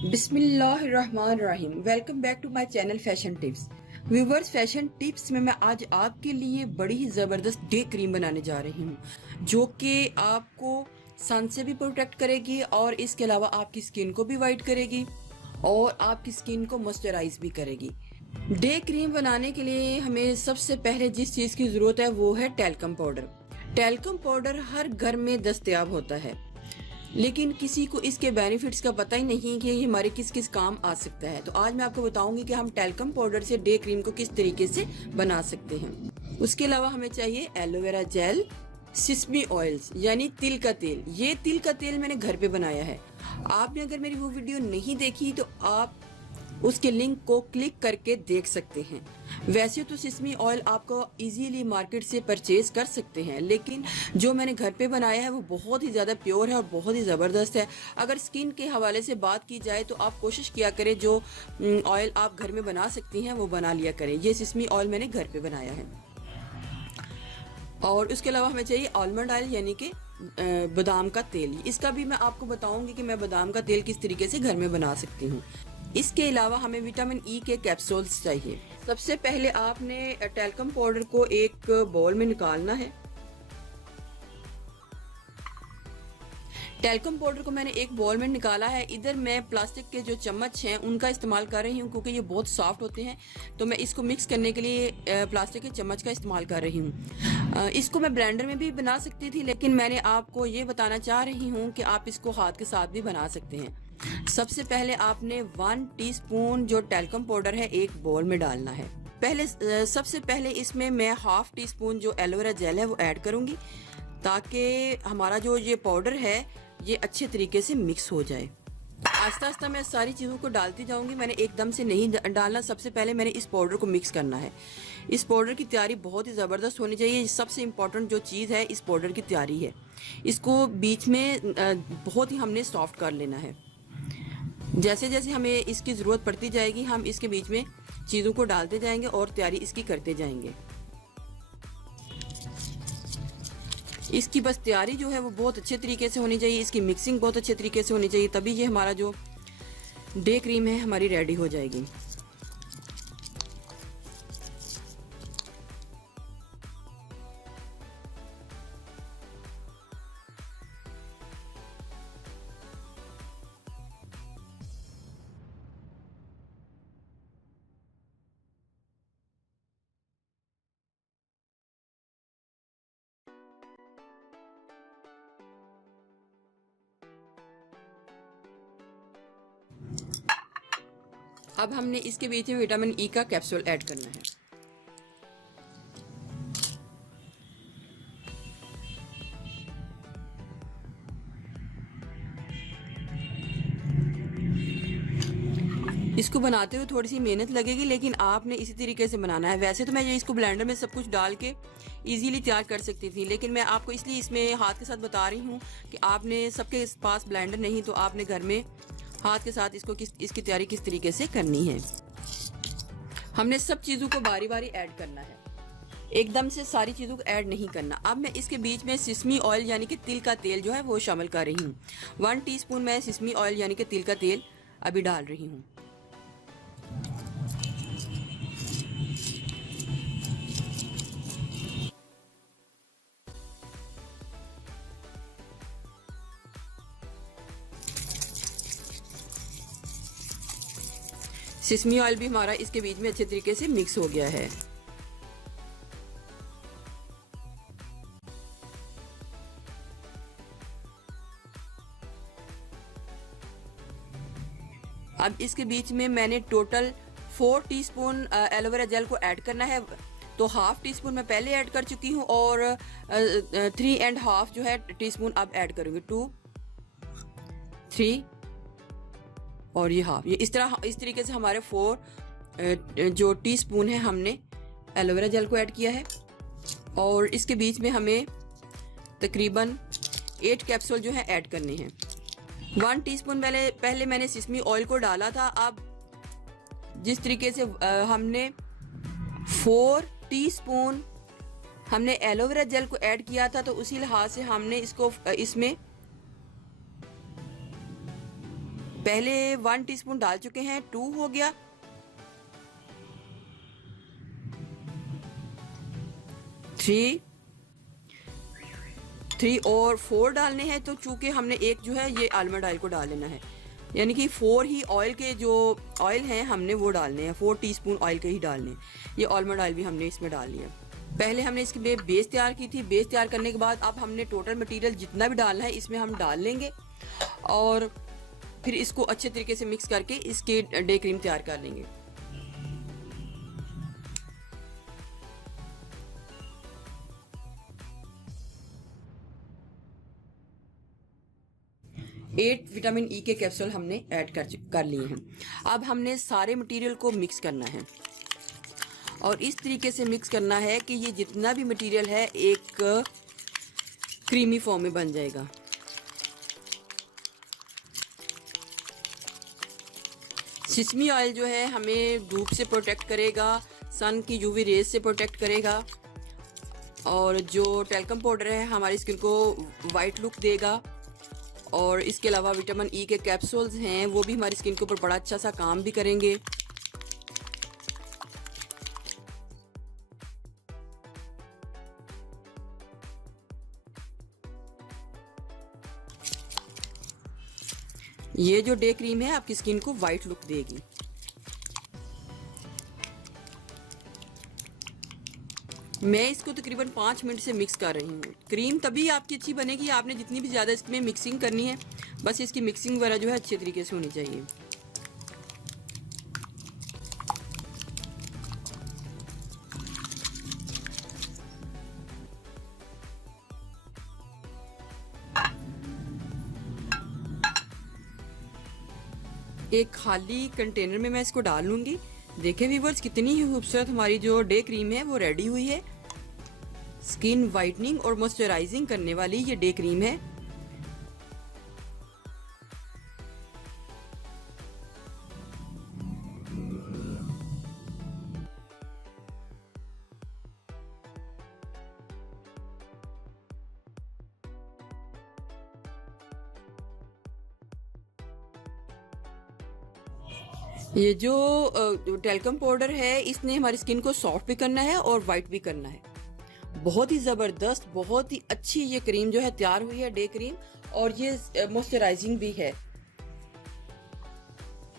बिस्मिल्लाहिर्रहमानिर्रहीम। Welcome back to my channel fashion tips. Viewers, fashion tips में मैं आज आपके लिए बड़ी ही ज़बरदस्त डे क्रीम बनाने जा रही हूँ जो कि आपको सन से भी प्रोटेक्ट करेगी और इसके अलावा आपकी स्किन को भी वाइट करेगी और आपकी स्किन को मॉइस्चराइज भी करेगी। डे क्रीम बनाने के लिए हमें सबसे पहले जिस चीज़ की ज़रूरत है वो है टैल्कम पाउडर। टैल्कम पाउडर हर घर में दस्तयाब होता है, लेकिन किसी को इसके बेनिफिट्स का पता ही नहीं कि ये हमारे किस किस काम आ सकता है। तो आज मैं आपको बताऊंगी कि हम टैल्कम पाउडर से डे क्रीम को किस तरीके से बना सकते हैं। उसके अलावा हमें चाहिए एलोवेरा जेल, सिसमी ऑयल्स यानी तिल का तेल। ये तिल का तेल मैंने घर पे बनाया है। आपने अगर मेरी वो वीडियो नहीं देखी तो आप उसके लिंक को क्लिक करके देख सकते हैं। वैसे तो सिसमी ऑयल आपको इजीली मार्केट से परचेज कर सकते हैं, लेकिन जो मैंने घर पे बनाया है वो बहुत ही ज़्यादा प्योर है और बहुत ही ज़बरदस्त है। अगर स्किन के हवाले से बात की जाए तो आप कोशिश किया करें जो ऑयल आप घर में बना सकती हैं वो बना लिया करें। ये सिसमी ऑयल मैंने घर पे बनाया है। और उसके अलावा हमें चाहिए आलमंड ऑयल यानी कि बादाम का तेल। इसका भी मैं आपको बताऊंगी कि मैं बादाम का तेल किस तरीके से घर में बना सकती हूँ। इसके अलावा हमें विटामिन ई के कैप्सूल्स चाहिए। सबसे पहले आपने टैल्कम पाउडर को एक बाउल में निकालना है। टैल्कम पाउडर को मैंने एक बाउल में निकाला है। इधर मैं प्लास्टिक के जो चम्मच हैं उनका इस्तेमाल कर रही हूँ क्योंकि ये बहुत सॉफ्ट होते हैं, तो मैं इसको मिक्स करने के लिए प्लास्टिक के चम्मच का इस्तेमाल कर रही हूँ। इसको मैं ब्लेंडर में भी बना सकती थी, लेकिन मैंने आपको ये बताना चाह रही हूँ कि आप इसको हाथ के साथ भी बना सकते हैं। सबसे पहले आपने 1 टीस्पून जो टैल्कम पाउडर है एक बाउल में डालना है। सबसे पहले इसमें मैं हाफ टी स्पून जो एलोवेरा जेल है वो ऐड करूँगी ताकि हमारा जो ये पाउडर है ये अच्छे तरीके से मिक्स हो जाए। आस्ता आस्ता मैं सारी चीज़ों को डालती जाऊंगी। मैंने एकदम से नहीं डालना। सबसे पहले मैंने इस पाउडर को मिक्स करना है। इस पाउडर की तैयारी बहुत ही ज़बरदस्त होनी चाहिए। सबसे इम्पॉर्टेंट जो चीज़ है इस पाउडर की तैयारी है। इसको बीच में बहुत ही हमने सॉफ्ट कर लेना है। जैसे जैसे हमें इसकी ज़रूरत पड़ती जाएगी हम इसके बीच में चीज़ों को डालते जाएंगे और तैयारी इसकी करते जाएंगे। इसकी बस तैयारी जो है वो बहुत अच्छे तरीके से होनी चाहिए। इसकी मिक्सिंग बहुत अच्छे तरीके से होनी चाहिए, तभी ये हमारा जो डे क्रीम है हमारी रेडी हो जाएगी। अब हमने इसके बीच में विटामिन ई का कैप्सूल ऐड करना है। इसको बनाते हुए थोड़ी सी मेहनत लगेगी, लेकिन आपने इसी तरीके से बनाना है। वैसे तो मैं ये इसको ब्लेंडर में सब कुछ डाल के इजीली तैयार कर सकती थी, लेकिन मैं आपको इसलिए इसमें हाथ के साथ बता रही हूँ कि आपने सबके पास ब्लेंडर नहीं तो आपने घर में हाथ के साथ इसकी तैयारी किस तरीके से करनी है। हमने सब चीज़ों को बारी बारी ऐड करना है, एकदम से सारी चीज़ों को ऐड नहीं करना। अब मैं इसके बीच में सिसमी ऑयल यानी कि तिल का तेल जो है वो शामिल कर रही हूँ। 1 टीस्पून मैं सिसमी ऑयल यानी कि तिल का तेल अभी डाल रही हूँ। सिसमी ऑयल भी हमारा इसके बीच में अच्छे तरीके से मिक्स हो गया है। अब इसके बीच में मैंने टोटल 4 टीस्पून एलोवेरा जेल को ऐड करना है। तो हाफ टी स्पून मैं पहले ऐड कर चुकी हूँ और 3.5 जो है टीस्पून अब ऐड करूँगी। 2, 3 और ये हाफ। ये इस तरीके से हमारे 4 जो टीस्पून है हमने एलोवेरा जेल को ऐड किया है। और इसके बीच में हमें तकरीबन 8 कैप्सूल जो है ऐड करने हैं। 1 टीस्पून पहले मैंने सिसमी ऑयल को डाला था। अब जिस तरीके से हमने 4 टीस्पून हमने एलोवेरा जेल को ऐड किया था, तो उसी लिहाज से हमने इसमें पहले 1 टीस्पून डाल चुके हैं, 2 हो गया, 3 और 4 डालने हैं। तो चूंकि हमने एक जो है ये आलमंड ऑयल को डाल लेना है, यानी कि 4 ही ऑयल के जो ऑयल हैं हमने वो डालने हैं, 4 टीस्पून ऑयल के ही डालने हैं। ये आलमंड ऑयल भी हमने इसमें डाल लिया। पहले हमने इसकी बेस तैयार की थी। बेस तैयार करने के बाद अब हमने टोटल मटेरियल जितना भी डालना है इसमें हम डाल लेंगे और फिर इसको अच्छे तरीके से मिक्स करके इसकी डे क्रीम तैयार कर लेंगे। एट विटामिन ई के कैप्सूल हमने ऐड कर लिए हैं। अब हमने सारे मटेरियल को मिक्स करना है और इस तरीके से मिक्स करना है कि ये जितना भी मटेरियल है एक क्रीमी फॉर्म में बन जाएगा। सिसमी ऑयल जो है हमें धूप से प्रोटेक्ट करेगा, सन की यूवी रेज से प्रोटेक्ट करेगा, और जो टैल्कम पाउडर है हमारी स्किन को वाइट लुक देगा, और इसके अलावा विटामिन ई के कैप्सूल्स हैं वो भी हमारी स्किन के ऊपर बड़ा अच्छा सा काम भी करेंगे। ये जो डे क्रीम है आपकी स्किन को वाइट लुक देगी। मैं इसको तकरीबन 5 मिनट से मिक्स कर रही हूँ। क्रीम तभी आपकी अच्छी बनेगी आपने जितनी भी ज़्यादा इसमें मिक्सिंग करनी है, बस इसकी मिक्सिंग वगैरह जो है अच्छे तरीके से होनी चाहिए। एक खाली कंटेनर में मैं इसको डाल लूँगी। देखें व्यूवर्स कितनी ही खूबसूरत हमारी जो डे क्रीम है वो रेडी हुई है। स्किन वाइटनिंग और मॉइस्चराइजिंग करने वाली ये डे क्रीम है। ये जो टैल्कम पाउडर है इसने हमारी स्किन को सॉफ्ट भी करना है और वाइट भी करना है। बहुत ही ज़बरदस्त, बहुत ही अच्छी ये क्रीम जो है तैयार हुई है, डे क्रीम, और ये मॉइस्चराइजिंग भी है।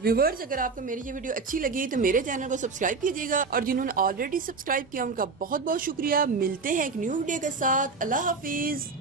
व्यूवर्स अगर आपको मेरी ये वीडियो अच्छी लगी तो मेरे चैनल को सब्सक्राइब कीजिएगा, और जिन्होंने ऑलरेडी सब्सक्राइब किया उनका बहुत बहुत शुक्रिया। मिलते हैं एक न्यू वीडियो के साथ। अल्लाह हाफिज़।